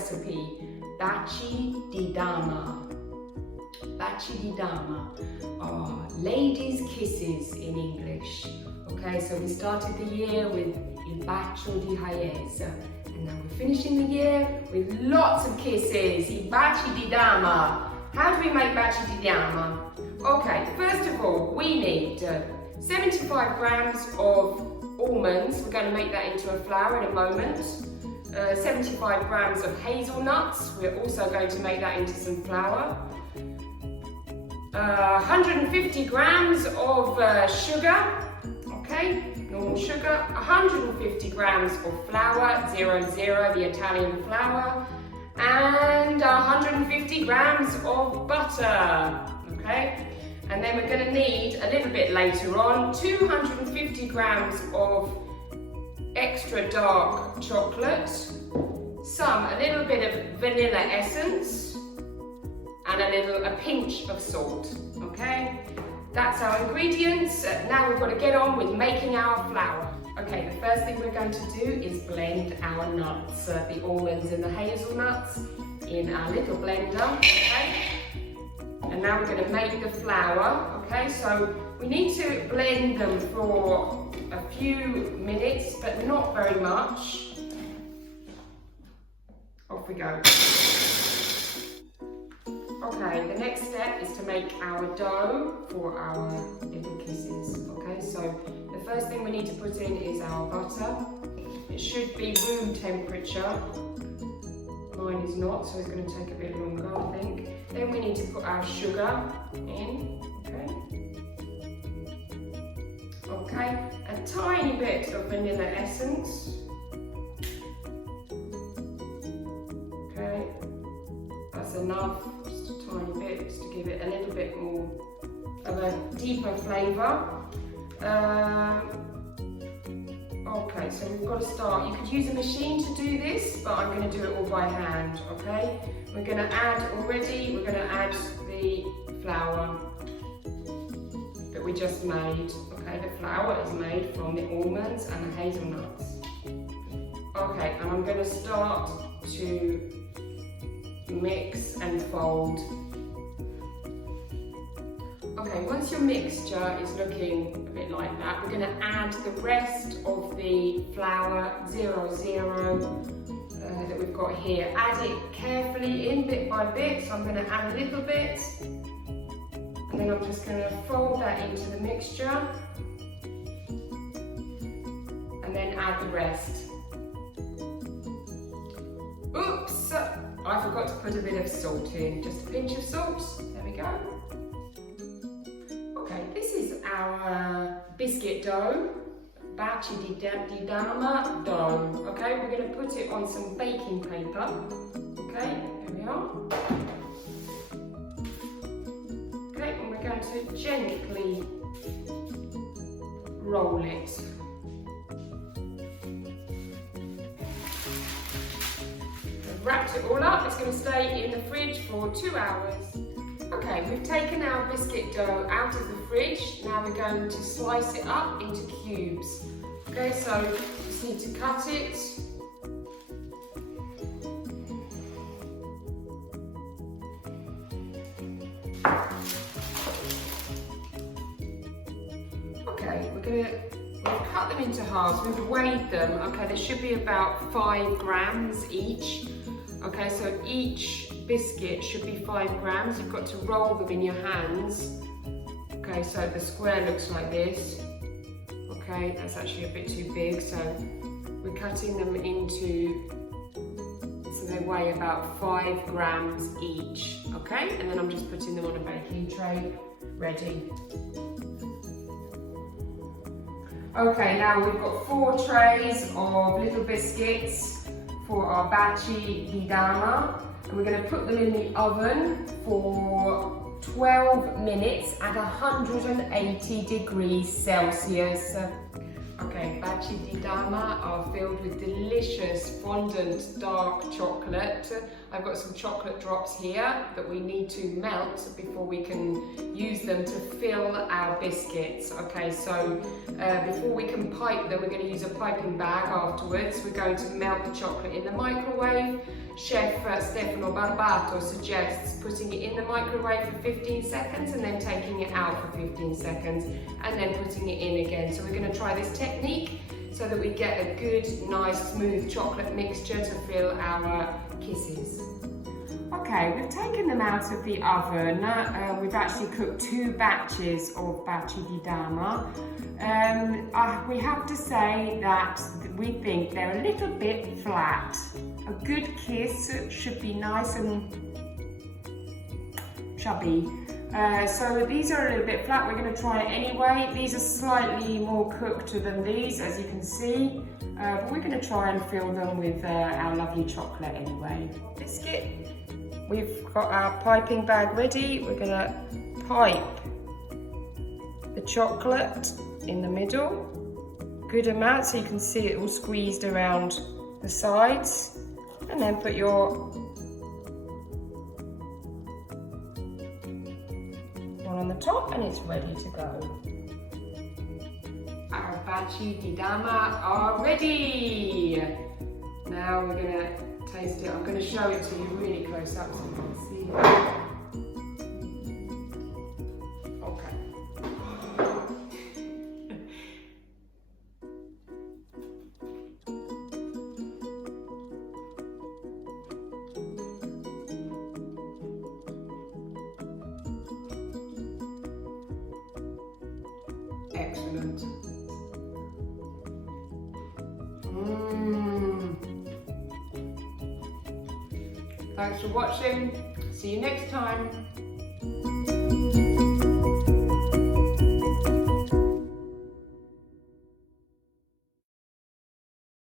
recipe, Baci di Dama. Baci di Dama are ladies' kisses in English. Okay, so we started the year with il bacio di Dama, and now we're finishing the year with lots of kisses, i baci di Dama. How do we make baci di Dama? Okay, first of all, we need 75 grams of almonds. We're going to make that into a flour in a moment. 75 grams of hazelnuts. We're also going to make that into some flour. 150 grams of sugar. Okay, normal sugar. 150 grams of flour, 00, the Italian flour. And 150 grams of butter. Okay. And then we're going to need, a little bit later on, 250 grams of extra dark chocolate, a little bit of vanilla essence, and a pinch of salt, okay? That's our ingredients. Now we've got to get on with making our flour. Okay, the first thing we're going to do is blend our nuts, the almonds and the hazelnuts, in our little blender, okay? And now we're going to make the flour, okay? So we need to blend them for a few minutes, but not very much. Off we go. Okay, the next step is to make our dough for our little kisses, okay? So the first thing we need to put in is our butter. It should be room temperature. Mine is not, so it's going to take a bit longer, I think. Then we need to put our sugar in, okay? A tiny bit of vanilla essence. Okay, that's enough, just a tiny bit, just to give it a little bit more of a deeper flavour. Okay, so we've got to start. You could use a machine to do this, but I'm going to do it all by hand, okay? We're going to add the flour that we just made, okay? The flour is made from the almonds and the hazelnuts. Okay, and I'm going to start to mix and fold. Okay, once your mixture is looking a bit like that, we're going to add the rest of the flour, 00, that we've got here. Add it carefully in bit by bit, so I'm going to add a little bit. And then I'm just going to fold that into the mixture. And then add the rest. Oops! I forgot to put a bit of salt in, just a pinch of salt. There we go. This is our biscuit dough, Baci di Dama dough. Okay, we're going to put it on some baking paper. Okay, here we are. Okay, and we're going to gently roll it. We've wrapped it all up. It's going to stay in the fridge for 2 hours. Okay, we've taken our biscuit dough out of the fridge. Now we're going to slice it up into cubes. Okay, so you just need to cut it. Okay, we'll cut them into halves. We've weighed them. Okay, there should be about 5 grams each. Okay, so each biscuit should be 5 grams. You've got to roll them in your hands. Okay, so the square looks like this. Okay, that's actually a bit too big, so we're cutting them into, so they weigh about 5 grams each. Okay, and then I'm just putting them on a baking tray, ready. Okay, now we've got 4 trays of little biscuits for our Baci di Dama, and we're going to put them in the oven for 12 minutes at 180 degrees Celsius. Okay, Baci di Dama are filled with delicious fondant dark chocolate. I've got some chocolate drops here that we need to melt before we can use them to fill our biscuits. Okay, so before we can pipe them, we're going to use a piping bag afterwards. We're going to melt the chocolate in the microwave. Chef Stefano Barbato suggests putting it in the microwave for 15 seconds and then taking it out for 15 seconds and then putting it in again. So we're going to try this technique so that we get a good, nice, smooth chocolate mixture to fill our kisses. Okay, we've taken them out of the oven. We've actually cooked 2 batches of Baci di Dama. We have to say that we think they're a little bit flat. A good kiss should be nice and chubby. So these are a little bit flat. We're going to try it anyway. These are slightly more cooked than these, as you can see. But we're going to try and fill them with our lovely chocolate anyway. Biscuit. We've got our piping bag ready. We're going to pipe the chocolate in the middle. Good amount so you can see it all squeezed around the sides. And then put your one on the top and it's ready to go. Our Baci di Dama are ready. Now we're going to taste it. I'm going to show it to you really close up so you can see. Excellent. Thanks for watching. See you next time.